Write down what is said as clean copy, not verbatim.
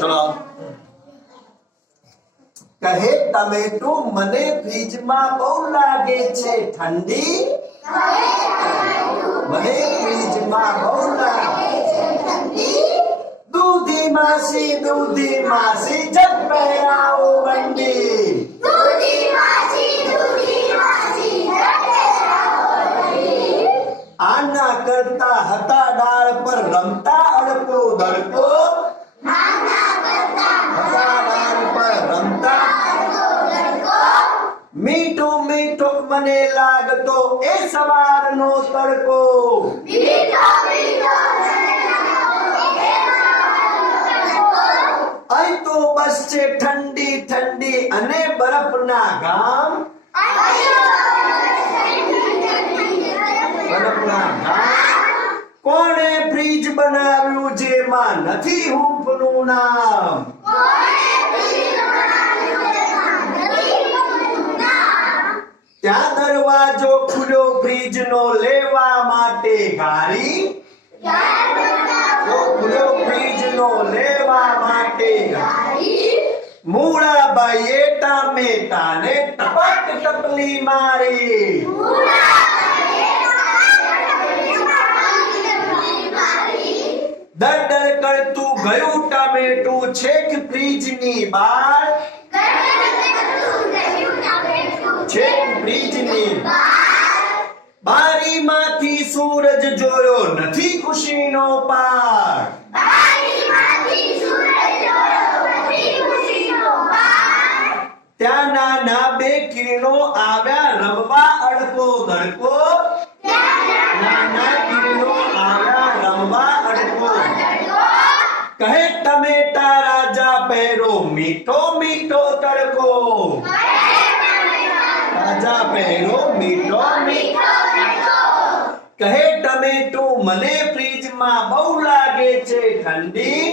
ચલો કહે ટમેટું મને ફ્રીજમાં બહુ લાગે છે ઠંડી મને ફ્રીજમાં બહુ લાગે છે ઠંડી દૂધી માસી જગ પહેરાવો બંડી આના કરતા હતા ડાળ પર રમતા અડકો દડકો મીઠો મીઠો મને લાગતો એ સવારનો તડકો અહીં તો બસ છે ઠંડી ઠંડી અને બરફના ગામ કોણે ફ્રીજ બનાવ્યું જેમાં નથી હૂંફનું નામ ત્યાં દરવાજો ખુલ્યો ફ્રીજ નો લેવા માટે ગારી ખુલ્યો ફ્રીજ નો લેવા માટે મૂળાબાઈએ ટામેટાને ટપક ટપલી મારી દરદર કરતું ગયું ટામેટું છેક ફ્રીજની બહાર છેક ફ્રીજની બારીમાંથી સૂરજ જોયો નથી ખુશીનો પાર ત્યાં નાના બે કિરણો આવ્યા રમવા અડકો દડકો નાના કિરણો આવ્યા રમવા અડકો કહે ટમેટા રાજા પહેરો મીઠો મીઠો તડકો રાજા પહેરો મીઠો મીઠો કહે ટમેટું મને ફ્રીજમાં બહુ લાગે છે ઠંડી